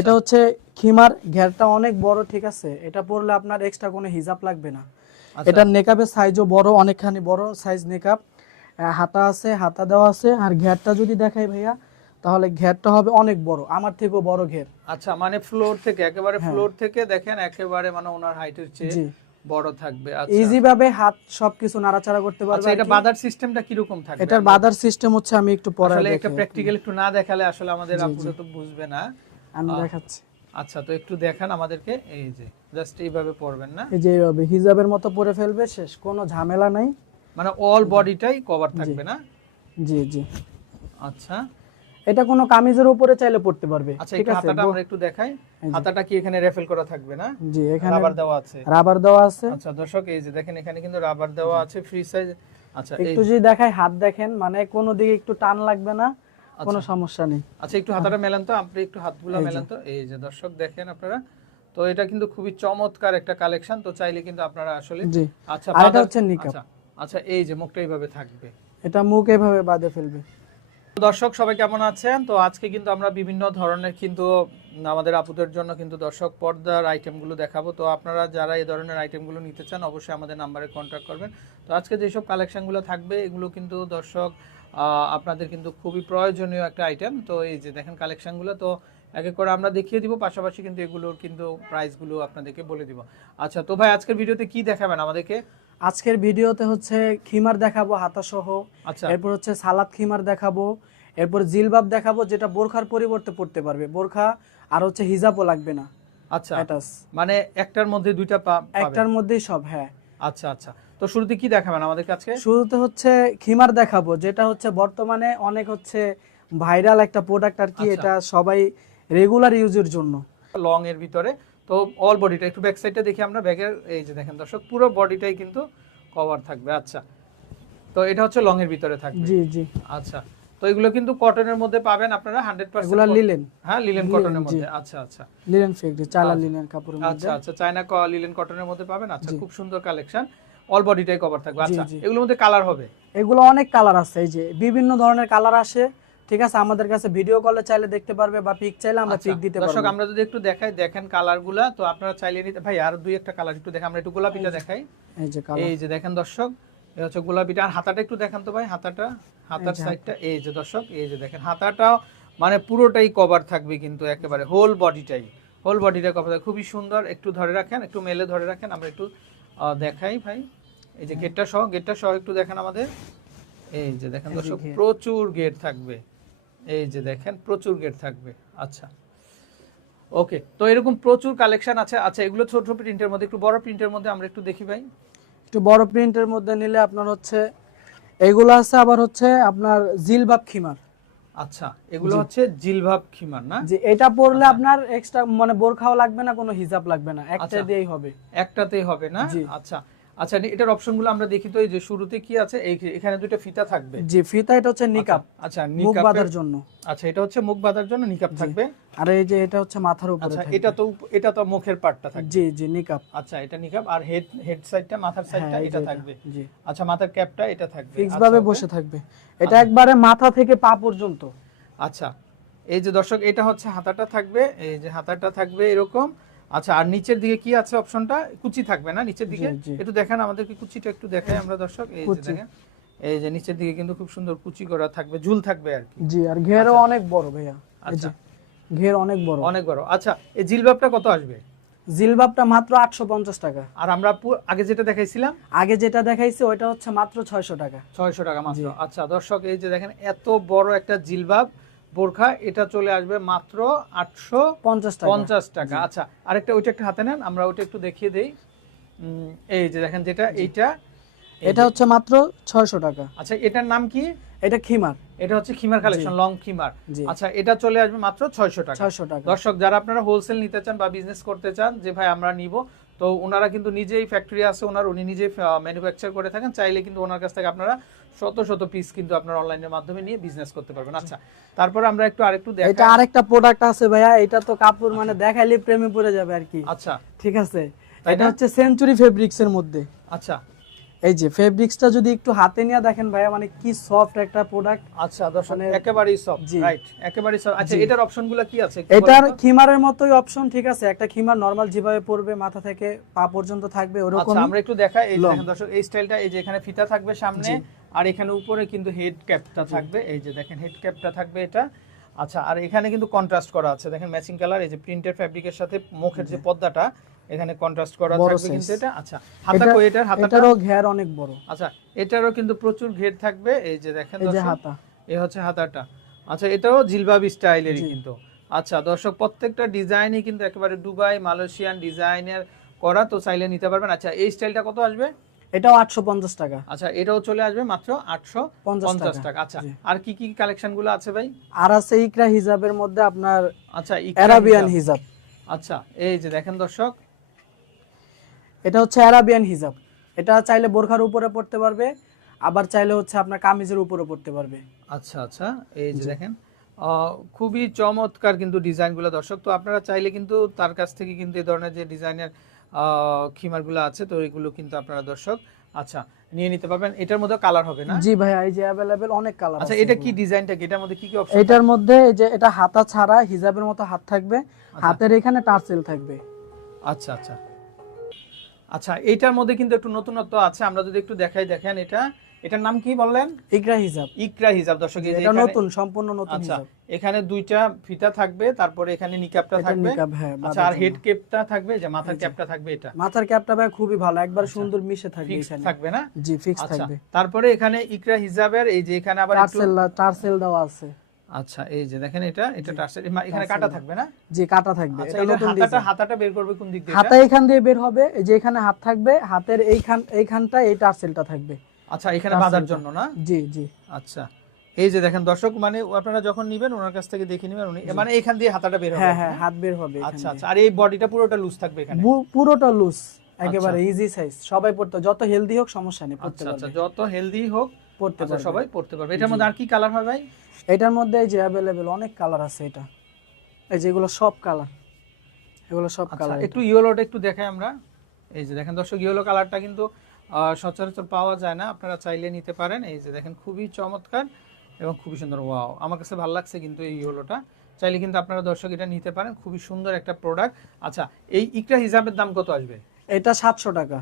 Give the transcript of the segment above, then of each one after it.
এটা হচ্ছে খিমার, ঘেরটা অনেক বড়, ঠিক আছে। এটা পরলে আপনার এক্সট্রা কোনো হিজাব লাগবে না। এটার নেকাবের সাইজও বড়, অনেকখানি বড় সাইজ নেকাব। হাতা আছে, হাতা দেওয়া আছে। আর ঘেরটা যদি দেখাই ভাইয়া, তাহলে ঘেরটা হবে অনেক বড়, আমার থেকেও বড় ঘের। আচ্ছা, মানে ফ্লোর থেকে একেবারে ফ্লোর থেকে দেখেন একেবারে মানে ওনার হাইটের চেয়ে বড় থাকবে। আচ্ছা, ইজি ভাবে হাত সবকিছু নাড়াচাড়া করতে পারবে। আচ্ছা, এটা বাদার সিস্টেমটা কি রকম থাকবে? এটার বাদার সিস্টেম হচ্ছে, আমি একটু পরে আসলে একটা প্র্যাকটিক্যাল একটু না দেখালে আসলে আমাদের আপুরা তো বুঝবে না। আমি দেখাচ্ছি। আচ্ছা, তো একটু দেখান আমাদেরকে। এই যে জাস্ট এইভাবে পরবেন না, এই যে এইভাবে হিজাবের মতো পরে ফেলবে, শেষ, কোনো ঝামেলা নাই। মানে অল বডিটাই কভার থাকবে না? জি জি। আচ্ছা, এটা কোনো কামিজের উপরে চাইলে পড়তে পারবে। আচ্ছা, একটু হাতাটা আমরা একটু দেখাই। হাতাটা কি এখানে রেফেল করা থাকবে না? জি, এখানে রাবার দেওয়া আছে। রাবার দেওয়া আছে। আচ্ছা দর্শক, এই যে দেখেন এখানে কিন্তু রাবার দেওয়া আছে, ফ্রি সাইজ। আচ্ছা, একটু যদি দেখাই, হাত দেখেন, মানে কোনো দিকে একটু টান লাগবে না, কোনো সমস্যা নেই। আচ্ছা, একটু হাতাটা মেলান তো, আপনি একটু হাতগুলো মেলান তো। এই যে দর্শক দেখেন আপনারা, তো এটা কিন্তু খুবই চমৎকার একটা কালেকশন। তো চাইলে কিন্তু আপনারা আসলে আচ্ছা, আর এটা হচ্ছে নিকাব। আচ্ছা, এই যে মুখটা এইভাবে থাকবে, এটা মুখ এভাবে বাঁধে ফেলবে। দর্শক সবাই কেমন আছেন? তো আজকে কিন্তু আমরা বিভিন্ন ধরনের কিন্তু আমাদের আপুদের জন্য কিন্তু দর্শক পর্দার আইটেমগুলো দেখাবো। তো আপনারা যারা এই ধরনের আইটেমগুলো নিতে চান অবশ্যই আমাদের নাম্বারে কন্ট্যাক্ট করবেন। তো আজকে যেসব কালেকশনগুলো থাকবে এগুলো কিন্তু দর্শক আপনাদের কিন্তু খুবই প্রয়োজনীয় একটা আইটেম। তো এই যে দেখেন কালেকশনগুলো, তো এক এক করে আমরা দেখিয়ে দিব, পাশাপাশি কিন্তু এগুলোর কিন্তু প্রাইসগুলো আপনাদেরকে বলে দিব। আচ্ছা, তো ভাই আজকের ভিডিওতে কি দেখাবেন আমাদেরকে? আজকের ভিডিওতে হচ্ছে খিমার দেখাবো হাতা সহ। আচ্ছা, এরপর হচ্ছে সালাদ খিমার দেখাবো। এরপর জিলবাব দেখাবো, যেটা বোরখার পরিবর্তে পড়তে পারবে, বোরখা আর হচ্ছে হিজাবও লাগবে না। আচ্ছা, মানে একটার মধ্যে দুইটা পাবেন? একটার মধ্যেই সব, হ্যাঁ। আচ্ছা আচ্ছা, তো শুরুতে কি দেখাবেন আমাদের কাছে? শুরুতে হচ্ছে খিমার দেখাবো, যেটা হচ্ছে বর্তমানে অনেক হচ্ছে ভাইরাল একটা প্রোডাক্ট আর কি। এটা সবাই রেগুলার ইউজের জন্য। লং এর ভিতরে, তো অল বডিটা একটু ব্যাক সাইডটা দেখি আমরা। ব্যাকের এই যে দেখেন দর্শক, পুরো বডিটাই কিন্তু কভার থাকবে। আচ্ছা, তো এটা হচ্ছে লং এর ভিতরে থাকবে। জি জি। আচ্ছা, তো এগুলো কিন্তু কটনের মধ্যে পাবেন আপনারা 100%। এগুলা লিলেন। হ্যাঁ, লিলেন কটনের মধ্যে। আচ্ছা আচ্ছা, লিলেন ফেব্রিক, চায়না লিলেন কাপড়ের মধ্যে। আচ্ছা আচ্ছা, চায়না লিলেন কটনের মধ্যে পাবেন। আচ্ছা, খুব সুন্দর কালেকশন, অল বডিটাই কভার থাকবে। আচ্ছা, এগুলোর মধ্যে কালার হবে? এগুলো অনেক কালার আছে, এই যে বিভিন্ন ধরনের কালার আসে, ঠিক আছে। আমাদের কাছে ভিডিও কলে চাইলে দেখতে পারবে, বা পিক চাইলে আমরা পিক দিতে পারবো। দর্শক আমরা যদি একটু দেখাই, দেখেন কালারগুলা, তো আপনারা চাইলে নিতে। ভাই আর দুই একটা কালার একটু দেখেন, আমরা একটু গোলাপিটা দেখাই। এই যে দেখেন দর্শক, এই হচ্ছে গোলাপিটা। আর হাতাটা একটু দেখান তো ভাই, হাতাটা, হাতার সাইডটা। এই যে দর্শক, এই যে দেখেন হাতাটা মানে পুরোটাই কভার থাকবে কিন্তু, একেবারে হোল বডিটাই, হোল বডিটা কভার থাকবে। খুবই সুন্দর। একটু ধরে রাখেন, একটু মেলে ধরে রাখেন, আমরা একটু দেখাই ভাই। এই যে গেটটা সহ একটু দেখেন আমাদের। এই যে দেখেন দর্শক, প্রচুর গেট থাকবে। এই যে দেখেন প্রচুর গেট থাকবে। আচ্ছা, ওকে, তো এরকম প্রচুর কালেকশন আছে। আচ্ছা, এগুলো ছোট প্রিন্টের মধ্যে, একটু বড় প্রিন্টের মধ্যে আমরা একটু দেখি ভাই। একটু বড় প্রিন্টের মধ্যে নিলে আপনার হচ্ছে এগুলো আছে, আবার হচ্ছে আপনার জিলবাব খিমার। আচ্ছা, এগুলো হচ্ছে জিলবাব খিমার না? জি, এটা পরলে আপনার এক্সট্রা মানে বোরখাও লাগবে না, কোনো হিজাব লাগবে না, একটা দিয়েই হবে। একটাতেই হবে না? আচ্ছা আচ্ছা, এটার অপশনগুলো আমরা দেখি তো। এই যে শুরুতে কি আছে, এখানে দুটো ফিতা থাকবে। জি, ফিতা, এটা হচ্ছে নিকাব। আচ্ছা, মুখ বাঁধার জন্য। আচ্ছা, এটা হচ্ছে মুখ বাঁধার জন্য নিকাব থাকবে। আর এই যে এটা হচ্ছে মাথার উপরে আচ্ছা, থাকবে। এটা তো মুখের পার্টটা থাকবে। জি জি, নিকাব। আচ্ছা, এটা নিকাব। আর হেড সাইডটা, মাথার সাইডটা এটা থাকবে। জি। আচ্ছা, মাথার ক্যাপটা এটা থাকবে, ফিক্স ভাবে বসে থাকবে। এটা একবারে মাথা থেকে পা পর্যন্ত। আচ্ছা, এই যে দর্শক, এটা হচ্ছে হাতাটা থাকবে। এই যে হাতাটা থাকবে এরকম। আচ্ছা, আর নিচের দিকে কি আছে অপশনটা? কুচি থাকবে না নিচের দিকে? একটু দেখেন আমাদেরকে, কুচিটা একটু দেখাই আমরা দর্শক। এই যে দেখেন, এই যে নিচের দিকে কিন্তু খুব সুন্দর কুচি করা থাকবে, ঝুল থাকবে আর কি। জি, আর ঘেরও অনেক বড় ভাইয়া। আচ্ছা, ঘের অনেক বড়, অনেক বড়। আচ্ছা, এই জিলবাবটা কত আসবে? জিলবাবটা মাত্র 850 টাকা। আর আমরা আগে যেটা দেখাইছিলাম, যেটা দেখাইছি ওইটা হচ্ছে মাত্র 600 টাকা। 600 টাকা মাত্র। আচ্ছা দর্শক, এই যে দেখেন এত বড় একটা জিলবাব বোরখা, এটা চলে আসবে মাত্র 850 টাকা। আচ্ছা, আরেকটা ওইটা একটা হাতে নেন, আমরা ওইটা একটু দেখিয়ে দেই। এই যে দেখেন, যেটা এটা হচ্ছে মাত্র 600 টাকা। আচ্ছা, এটার নাম কি? এটা খিমার। এটা হচ্ছে খিমার কালেকশন, লং খিমার। আচ্ছা, এটা চলে আসবে মাত্র 600 টাকা। দর্শক যারা আপনারা হোলসেল নিতে চান বা বিজনেস করতে চান, যে ভাই আমরা নিব, তো ওনারা কিন্তু নিজেই ফ্যাক্টরি আছে উনি নিজেই ম্যানুফ্যাকচার করে থাকেন। চাইলে কিন্তু ওনার কাছ থেকে আপনারা শত শত পিস কিন্তু আপনারা অনলাইনের মাধ্যমে নিয়ে বিজনেস করতে পারবেন। আচ্ছা, তারপর আমরা আরেকটু দেখাই। এটা আরেকটা প্রোডাক্ট আছে ভাইয়া, এটা তো কাপড় মানে দেখাইলে প্রেমে পড়ে যাবে আর কি। আচ্ছা, ঠিক আছে, এটা হচ্ছে সেঞ্চুরি ফেব্রিক্স এর মধ্যে। আচ্ছা, এই যে ফেব্রিক্সটা যদি একটু হাতে নিয়ে দেখেন ভাইয়া, মানে কি সফট একটা প্রোডাক্ট। আচ্ছা দর্শক, একেবারেই সফট, রাইট, একেবারেই সফট। আচ্ছা এটার অপশনগুলো কি আছে? এটার খিমারের মতোই অপশন, ঠিক আছে। একটা খিমার নরমাল যেভাবে পড়বে মাথা থেকে পা পর্যন্ত থাকবে ওরকম। আচ্ছা আমরা একটু দেখাই, এই যে দেখেন দর্শক, এই স্টাইলটা, এই যে এখানে ফিতা থাকবে সামনে, আর এখানে উপরে কিন্তু হেড ক্যাপটা থাকবে, এই যে দেখেন হেড ক্যাপটা থাকবে এটা। আচ্ছা, আর এখানে কিন্তু কন্ট্রাস্ট করা আছে, দেখেন ম্যাচিং কালার, এই যে প্রিন্টেড ফ্যাব্রিকের সাথে মুখের যে পর্দাটা এখানে কন্ট্রাস্ট করা থাকবে কিন্তু এটা। আচ্ছা হাতা কই এটার? হাতাটারও ঘের অনেক বড়। আচ্ছা এটারও কিন্তু প্রচুর ঘের থাকবে, এই যে দেখেন এই যে দর্শক, হাতা, এই হচ্ছে হাতাটা। আচ্ছা এটাও জিলবাবি স্টাইলেরই কিন্তু। আচ্ছা দর্শক, প্রত্যেকটা ডিজাইনই কিন্তু একেবারে দুবাই মালয়েশিয়ান ডিজাইনের করা, তো চাইলে নিতে পারবেন। আচ্ছা এই স্টাইলটা কত আসবে? এটাও 850 টাকা। আচ্ছা এটাও চলে আসবে মাত্র 850 টাকা। আচ্ছা আর কি কি কালেকশন গুলো আছে ভাই? আর আছে ইকরা হিজাবের মধ্যে আপনার, আচ্ছা আরাবিয়ান হিজাব। আচ্ছা এই যে দেখেন দর্শক, এটা হচ্ছে আরাবিয়ান হিজাব। এটা চাইলে বোরখার উপরে পড়তে পারবে, আবার চাইলে হচ্ছে আপনার কামিজের উপরে পড়তে পারবে। আচ্ছা আচ্ছা, এই যে দেখেন খুবই চমৎকার কিন্তু ডিজাইনগুলো দর্শক। তো আপনারা চাইলে কিন্তু তার কাছ থেকে কিন্তু এই ধরনের যে ডিজাইনের খিমারগুলো আছে, তো এগুলো কিন্তু আপনারা দর্শক আচ্ছা নিয়ে নিতে পারবেন। এটার মধ্যে কালার হবে না? জি ভাই, এই যে अवेलेबल অনেক কালার আছে। আচ্ছা এটা কি ডিজাইনটা কি? এটার মধ্যে কি কি অপশন? এটার মধ্যে এই যে এটা হাতা ছাড়া হিজাবের মতো হাত থাকবে, হাতের এখানে টার্সেল থাকবে। আচ্ছা আচ্ছা আচ্ছা, এইটার মধ্যে কিন্তু একটু নতুনত্ব আছে, আমরা যদি একটু দেখাই। দেখেন এটার নাম কি বললেন? ইকরা হিজাব। ইকরা হিজাব দর্শক, এই যে এটা নতুন, সম্পূর্ণ নতুন হিজাব। এখানে দুইটা ফিতা থাকবে, তারপরে এখানে নিকাবটা থাকবে। আচ্ছা আর হেড ক্যাপটা থাকবে, যে মাথার ক্যাপটা থাকবে। এটা মাথার ক্যাপটা ভাই খুবই ভালো, একবার সুন্দর মিশে থাকবে এখানে। থাকবে না? জি ফিক্স থাকবে। তারপরে এখানে ইকরা হিজাবের এই যে এখানে আবার টার্সেল দেওয়া আছে। আচ্ছা এই যে দেখেন এটা টার্সেল, এখানে কাটা থাকবে না? জি কাটা থাকবে। আচ্ছা এটা হাতাটা বের করবে কোন দিক দিয়ে? হাতা এখান দিয়ে বের হবে, এই যে এখানে হাত থাকবে, হাতের এইখানটা এই টার্সেলটা থাকবে। আচ্ছা এখানে বাঁধার জন্য না? জি জি। আচ্ছা এই যে দেখেন দর্শক, মানে আপনারা যখন নেবেন ওনার কাছ থেকে দেখে নেবেন, উনি মানে এখান দিয়ে হাতাটা বের হবে। হ্যাঁ হ্যাঁ, হাত বের হবে। আচ্ছা আচ্ছা, আর এই বডিটা পুরোটা লুজ থাকবে এখানে? পুরোটা লুজ, একেবারে ইজি সাইজ, সবাই পড়তে, যত হেলদি হোক সমস্যা নেই, পড়তে পারবে। আচ্ছা যত হেলদি হোক পড়তে পারবে, সবাই পড়তে পারবে। এটার মধ্যে আর কি কালার হবে ভাই? এটার মধ্যে এই যে अवेलेबल অনেক কালার আছে। এটা এই যে এগুলো সব কালার, এগুলো সব কালার। একটু ইয়েলোটা একটু দেখাই আমরা। এই যে দেখেন দর্শক, ইয়েলো কালারটা কিন্তু সচরাচর পাওয়া যায় না, আপনারা চাইলে নিতে পারেন। এই যে দেখেন খুবই চমৎকার এবং খুবই সুন্দর। ওয়াও, আমার কাছে ভালো লাগছে কিন্তু এই ইয়েলোটা। চাইলে কিন্তু আপনারা দর্শক এটা নিতে পারেন, খুবই সুন্দর একটা প্রোডাক্ট। আচ্ছা এই ইকরা হিজাবের দাম কত আসবে? এটা 700 টাকা।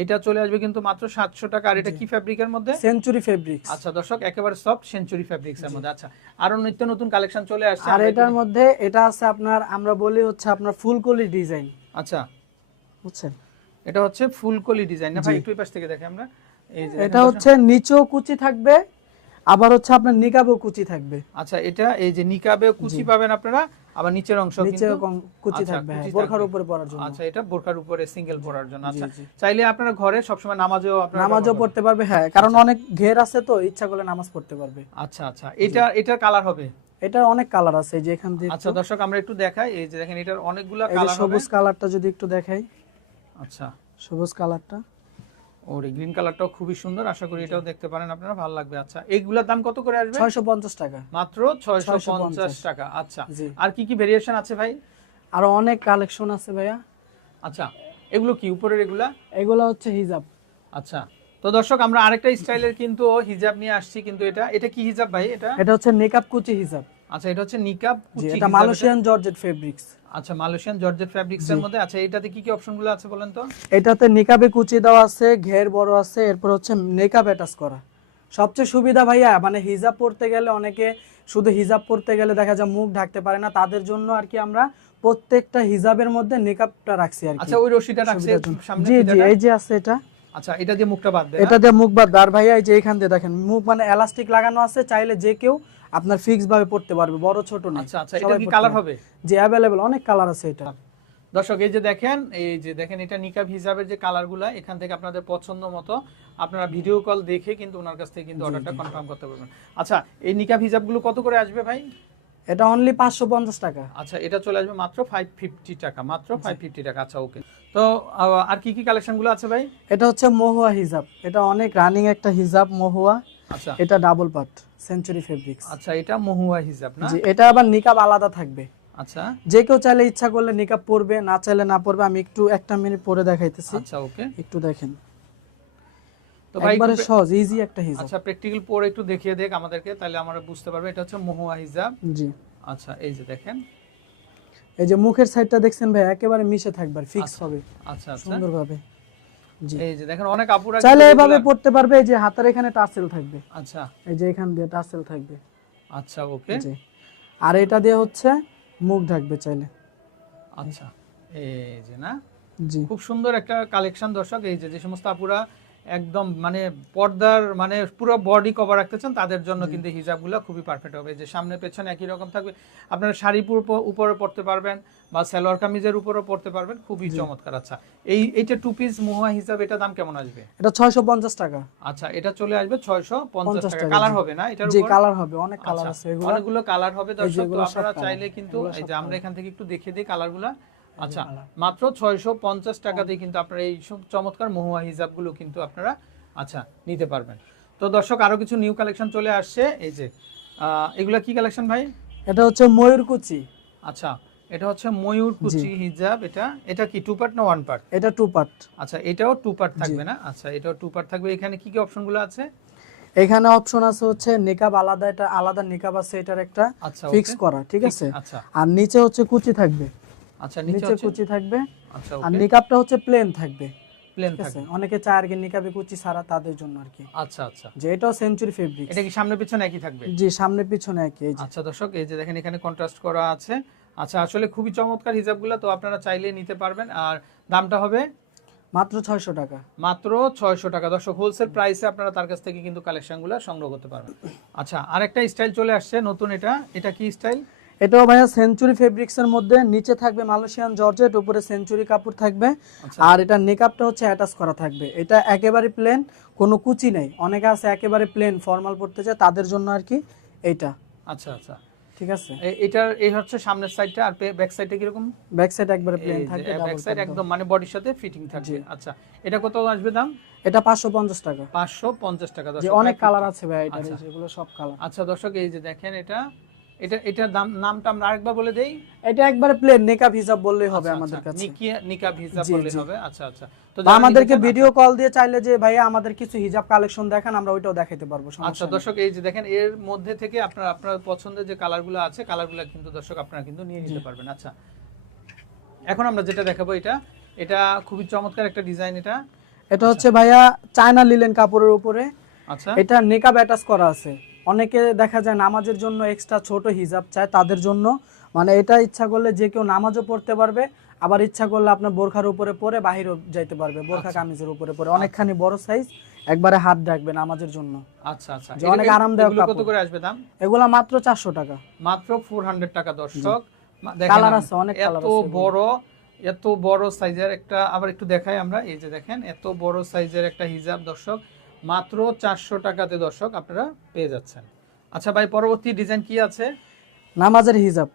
এটা চলে আসবে কিন্তু মাত্র 700 টাকা। আর এটা কি ফেব্রিকের মধ্যে? Century fabrics. আচ্ছা দর্শক, একেবারে সফট সেঞ্চুরি ফেব্রিক্স এর মধ্যে। আচ্ছা আরো নিত্য নতুন কালেকশন চলে আসছে। আর এটার মধ্যে এটা আছে আপনার, আমরা বলি হচ্ছে আপনার ফুলকলি ডিজাইন। আচ্ছা বুঝছেন, এটা হচ্ছে ফুলকলি ডিজাইন না ভাই? একটু এই পাশ থেকে দেখে আমরা। এই যে এটা হচ্ছে নিচেও কুচি থাকবে, আবার হচ্ছে আপনার নিকাবেও কুচি থাকবে। আচ্ছা এটা এই যে নিকাবেও কুচি পাবেন আপনারা, আবার নিচের অংশ কিন্তু কুচি থাকবে, হ্যাঁ, বোরখার উপরে পরার জন্য। আচ্ছা এটা বোরখার উপরে সিঙ্গেল পরার জন্য। আচ্ছা চাইলে আপনারা ঘরে সবসময় নামাজও পড়তে পারবে, হ্যাঁ, কারণ অনেক ঘের আছে তো, ইচ্ছা করলে নামাজ পড়তে পারবে। আচ্ছা আচ্ছা, এটার কালার হবে? এটার অনেক কালার আছে, এই যে এখান দিয়ে। আচ্ছা দর্শক আমরা একটু দেখাই, এই যে দেখেন এটার অনেকগুলো কালার হবে। সবুজ কালারটা যদি একটু দেখাই। আচ্ছা সবুজ কালারটা, ওরে গ্রিন কালারটাও খুবই সুন্দর, আশা করি এটাও দেখতে পারেন আপনারা, ভালো লাগবে। আচ্ছা এইগুলোর দাম কত করে আসবে? 650 টাকা মাত্র 650 টাকা। আচ্ছা আর কি কি ভেরিয়েশন আছে ভাই? আরো অনেক কালেকশন আছে ভাইয়া। আচ্ছা এগুলো কি উপরের? এগুলা হচ্ছে হিজাব। আচ্ছা তো দর্শক আমরা আরেকটা স্টাইলের কিন্তু হিজাব নিয়ে আসছি, কিন্তু এটা কি হিজাব ভাই? এটা হচ্ছে নিকাব কুচি হিজাব। আচ্ছা এটা হচ্ছে নিকাব কুচি, এটা মালয়েশিয়ান জর্জেট ফেব্রিক্স। আচ্ছা মালয়েশিয়ান জর্জেট ফেব্রিক্স এর মধ্যে। আচ্ছা এটাতে কি কি অপশনগুলো আছে বলেন তো? এটাতে নিকাবে কুচি দেওয়া আছে, ঘের বড় আছে, এরপর হচ্ছে নিকাব অ্যাটাচ করা। সবচেয়ে সুবিধা ভাইয়া, মানে হিজাব পড়তে গেলে অনেকে শুধু হিজাব পড়তে গেলে দেখা যায় মুখ ঢাকতে পারে না, তাদের জন্য আর কি আমরা প্রত্যেকটা হিজাবের মধ্যে নিকাবটা রাখছি আর কি। আচ্ছা ওই রশিটা রাখছে সামনে? জি জি, এই যে আছে এটা। আচ্ছা এটা দিয়ে মুখটা বাঁধবে? এটা দিয়ে মুখ বাঁধবে। আর ভাইয়া এই যে এখান দিয়ে দেখেন মুখ মানে এলাস্টিক লাগানো আছে, চাইলে যে কেউ আপনার ফিক্স ভাবে পড়তে পারবে, বড় ছোট না। আচ্ছা আচ্ছা, এটা কি কালার হবে? জি अवेलेबल অনেক কালার আছে এটা। দর্শক এই যে দেখেন এটা নিকাব হিজাবের যে কালারগুলো, এখান থেকে আপনাদের পছন্দ মতো আপনারা ভিডিও কল দেখে কিন্তু ওনার কাছ থেকে কিন্তু অর্ডারটা কনফার্ম করতে পারবেন। আচ্ছা এই নিকাব হিজাবগুলো কত করে আসবে ভাই? এটা অনলি 550 টাকা। আচ্ছা এটা চলে আসবে মাত্র 550 টাকা, মাত্র 550 টাকা। আচ্ছা ওকে, তো আর কি কি কালেকশনগুলো আছে ভাই? এটা হচ্ছে মহুয়া হিজাব, এটা অনেক রানিং একটা হিজাব মহুয়া। আচ্ছা এটা ডাবল পার্ট সেঞ্চুরি ফেব্রিক্স। আচ্ছা এটা মহুয়া হিজাব না? জি, এটা আবার নিকাব আলাদা থাকবে। আচ্ছা যে কেউ চাইলে ইচ্ছা করলে নিকাব পরবে, না চাইলে না পরবে। আমি একটু একটা মিনিট পরে দেখাইতেছি। আচ্ছা ওকে, একটু দেখেন। তো ভাই একবারে সহজ ইজি একটা হিজাব। আচ্ছা প্র্যাকটিক্যাল পরে একটু দেখিয়ে দেখ আমাদেরকে, তাহলে আমরা বুঝতে পারবো এটা হচ্ছে মহুয়া হিজাব। জি আচ্ছা এই যে দেখেন, এই যে মুখের সাইডটা দেখছেন ভাই একেবারে মিশে থাকবে, ফিক্স হবে আচ্ছা আচ্ছা সুন্দরভাবে। জি এই যে দেখেন অনেক আপুরা চাইলে এইভাবে পড়তে পারবে, এই যে হাতের এখানে টার্সেল থাকবে, আচ্ছা এই যে এখান দিয়ে টার্সেল থাকবে। আচ্ছা ওকে। জি আর এটা দিয়ে হচ্ছে মুখ ঢাকবে চাইলে। আচ্ছা এই যে না, জি খুব সুন্দর একটা কালেকশন দর্শক। এই যে সমস্ত আপুরা একদম মানে পর্দার মানে পুরো বডি কভার রাখতে চান তাদের জন্য কিন্তু হিজাবগুলো খুবই পারফেক্ট হবে। যে সামনে পেছনে একই রকম থাকবে, আপনারা শাড়ি উপরে পরতে পারবেন বা সালোয়ার কামিজের উপরেও পরতে পারবেন, খুবই চমৎকার। আচ্ছা এইটা টু পিস মহুয়া হিজাব, এটা দাম কেমন আসবে? এটা 650 টাকা। আচ্ছা এটা চলে আসবে 650 টাকা। কালার হবে না এটার জি উপর? কালার হবে, অনেক কালার আছে, এগুলো অনেকগুলো কালার হবে দর্শক। তো এগুলো সব আপনারা কালার। চাইলে কিন্তু এই যে আমরা এখান থেকে একটু দেখিয়ে দিই কালারগুলো। আচ্ছা কালার। মাত্র 650 টাকাতে কিন্তু আপনারা এই সব চমৎকার মহুয়া হিজাবগুলো কিন্তু আপনারা আচ্ছা নিতে পারবেন। তো দর্শক আরো কিছু নিউ কালেকশন চলে আসছে। এই যে এগুলা কি কালেকশন ভাই? এটা হচ্ছে ময়ূরকুচি। আচ্ছা এটা হচ্ছে ময়ূরকুচি হিজাব। এটা কি টু পার্ট না ওয়ান পার্ট? এটা টু পার্ট। আচ্ছা এটাও টু পার্ট থাকবে না? আচ্ছা এটাও টু পার্ট থাকবে। এখানে কি কি অপশনগুলো আছে? এখানে অপশন আছে হচ্ছে নেকাব আলাদা, এটা আলাদা নেকাব আছে, এটার একটা আচ্ছা ফিক্স করা, ঠিক আছে। আচ্ছা আর নিচে হচ্ছে কুচি থাকবে, আচ্ছা নিচে কুচি থাকবে। আচ্ছা আর নেকাবটা হচ্ছে প্লেন থাকবে, প্লেন ঠিক আছে। থাকবে। অনেকে চায় আর কি নেকাবে কুচি ছাড়া, তাদের জন্য আর কি। আচ্ছা আচ্ছা যে এটাও সেঞ্চুরি ফেব্রিক। এটা কি সামনে পিছনে একই থাকবে? জি সামনে পিছনে একই। এই যে আচ্ছা দর্শক এই যে দেখেন এখানে কন্ট্রাস্ট করা আছে। আচ্ছা আসলে খুবই চমৎকার হিজাবগুলো, তো আপনারা চাইলে নিতে পারবেন। আর দামটা হবে মাত্র 600 টাকা। মাত্র 600 টাকা দর্শক, হোলসেল প্রাইসে আপনারা তার কাছ থেকে কিন্তু কালেকশনগুলো সংগ্রহ করতে পারবেন। আচ্ছা আরেকটা স্টাইল চলে আসছে নতুন, এটা কি স্টাইল? এটাও ভাইয়া সেঞ্চুরি ফেব্রিক্স এর মধ্যে, নিচে থাকবে মালয়েশিয়ান জর্জেট, উপরে সেঞ্চুরি কাপড় থাকবে। আর এটা নেকআপটা হচ্ছে অ্যাটাচ করা থাকবে। এটা একেবারে প্লেন, কোনো কুচি নেই। অনেকে আছে একেবারে প্লেন ফর্মাল পড়তে চায়, তাদের জন্য আর কি এইটা। আচ্ছা আচ্ছা ঠিক আছে। এটার এই হচ্ছে সামনের সাইডটা, আর ব্যাক সাইডটা কি রকম? ব্যাক সাইড একবারে প্লেন থাকবে, ব্যাক সাইড একদম মানে বডির সাথে ফিটিং থাকবে। আচ্ছা এটা কত আসবে দাম? এটা 550 টাকা। 550 টাকা যে দর্শক। অনেক কালার আছে ভাই এটার, যেগুলো সব কালার। আচ্ছা দর্শক এই যে দেখেন এটার নামটা আমরা আরেকবার বলে দেই। এটা একবারে প্লেন নেকাব হিজাব বললেই হবে আমাদের কাছে। নিকাব হিজাব বললেই হবে। আচ্ছা আচ্ছা তো আমাদেরকে ভিডিও কল দিয়ে চাইলে যে ভাইয়া আমাদের কিছু হিজাব কালেকশন দেখান, আমরা ওইটাও দেখাতে পারবো। আচ্ছা দর্শক এই যে দেখেন এর মধ্যে থেকে আপনার পছন্দের যে কালারগুলো আছে, কালারগুলো কিন্তু দর্শক আপনারা কিন্তু নিয়ে নিতে পারবেন। আচ্ছা এখন আমরা যেটা দেখাবো এটা খুবই চমৎকার একটা ডিজাইন। এটা হচ্ছে ভাইয়া চায়না লিলেন কাপড়ের উপরে। আচ্ছা এটা নেকাব অ্যাটাচ করা আছে। অনেকে দেখা যায় নামাজের জন্য এক্সট্রা ছোট হিজাব চায়, তাদের জন্য মানে এটা ইচ্ছা করলে যে কেউ নামাজও পড়তে পারবে, আবার ইচ্ছা করলে আপনার বোরখার উপরে পরে বাহিরও যাইতে পারবে, বোরখা কামিজের উপরে পরে। অনেকখানি বড় সাইজ, একবারে হাত রাখবে নামাজের জন্য। আচ্ছা আচ্ছা যে অনেক আরামদায়ক কাপড়। কত করে আসবে দাম? এগুলা মাত্র 400 টাকা। মাত্র 400 টাকা দর্শক। কালার আছে, অনেক কালার আছে। এত বড় সাইজের একটা, আবার একটু দেখাই আমরা। এই যে দেখেন এত বড় সাইজের একটা হিজাব দর্শক মাত্র 400 টাকাতে দর্শক আপনারা পেয়ে যাচ্ছেন। আচ্ছা ভাই পরবর্তী ডিজাইন কি আছে? নামাজের হিজাব।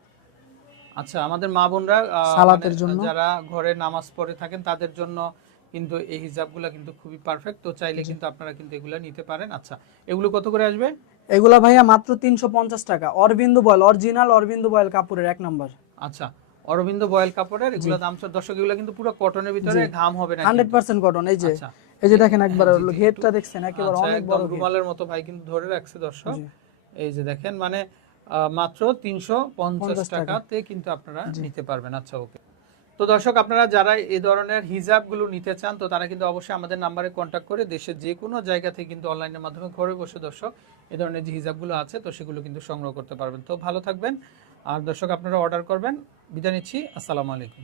আচ্ছা আমাদের মা বোনরা সালাতের জন্য, যারা ঘরে নামাজ পড়ে থাকেন তাদের জন্য কিন্তু এই হিজাবগুলো কিন্তু খুবই পারফেক্ট। তো চাইলে কিন্তু আপনারা কিন্তু এগুলো নিতে পারেন। আচ্ছা এগুলো কত করে আসবে? এগুলা ভাইয়া মাত্র 350 টাকা। Arvind voile, original Arvind voile কাপড়ের 1 নাম্বার। আচ্ছা অরবিন্দু বয়েল কাপড়ের এগুলো দাম দর্শক, এগুলো কিন্তু পুরো কটনের ভিতরে, ঘাম হবে না, 100% কটন। এই যে দেখেন একবার ঘেরটা দেখছেন একেবারে অনেক বড়, রুমালের মতো ভাই কিন্তু ধরে রাখছে দর্শক। এই যে দেখেন মানে মাত্র 350 টাকাতে কিন্তু আপনারা নিতে পারবেন। আচ্ছা ওকে। তো দর্শক আপনারা যারা এই ধরনের হিজাবগুলো নিতে চান, তো তারা কিন্তু অবশ্যই আমাদের নাম্বারে কন্ট্যাক্ট করে দেশের যে কোনো জায়গা থেকে কিন্তু অনলাইনের মাধ্যমে ঘরে বসে দর্শক এই ধরনের যে হিজাবগুলো আছে তো সেগুলো কিন্তু সংগ্রহ করতে পারবেন। তো ভালো থাকবেন। আর দর্শক আপনারা অর্ডার করবেন। বিদায় নিচ্ছি, আসসালামু আলাইকুম।